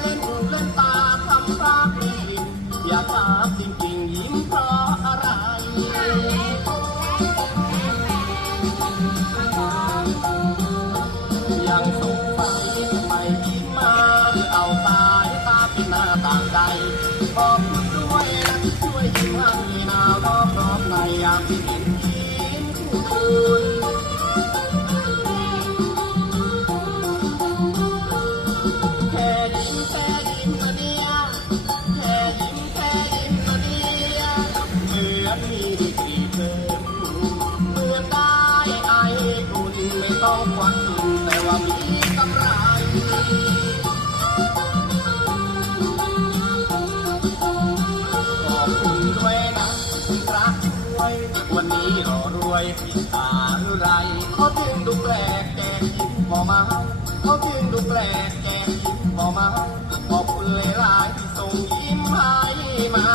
เล่นหูเล่นตาทำร้างดีอยากถามจริงๆยิ้มเพราะอะไร ยังสงสัยทำไมยิ้มมาเอาตายตาเป็นหาต่างใจขอบคุณด้วช่วยยิ้มให้นาวรอบรอบในยามที่เห็น มีดีกรีเพิ่มเมื่อนได้ไอ้คุณไม่ต้องควักทุนแต่ว่ามีกำไรขอบคุณด้วยนะคุณพระช่วย วันนี้เรอรวยพิตาหรือไรเขาถึงดูแปลกแกยิ้มพอมาเขาถึงดูแปลกแกยิ้มพอมาขอบคุณหลายๆที่ส่งยิ้มให้มา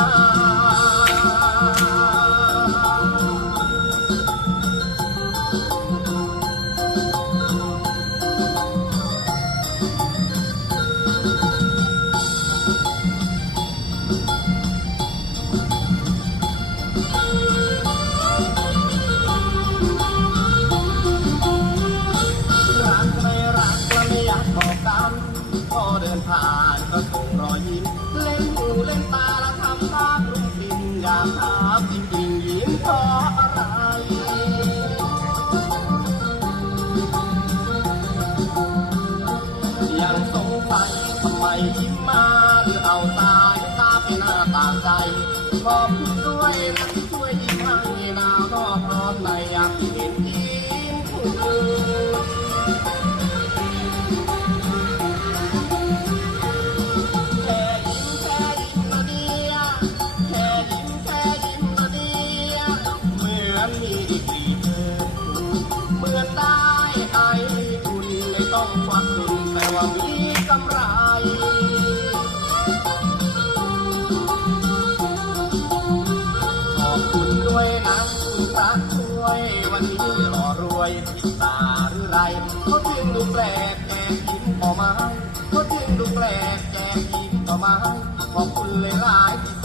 ผ่านก็ส่งรอยยิ้มเล่นหูเล่นตาและทำตาปรุงปิ่นอยากถามจริงๆยิ้มเพราะอะไรยังสงสัยทำไมยิ้มมาหรือเอาตายตาเป็นหน้าตาใจขอบคุณด้วยนะ วักทุนแต่ว่ามีกำไรขอบคุณด้วยนะคุณพระช่วย วันนี้รอรวยพิตาหรือไรเขาถึงดูแปลกแกยิ้มพอมาเขาถึงดูแปลกแกยิ้มพอมาขอบคุณหลายๆที่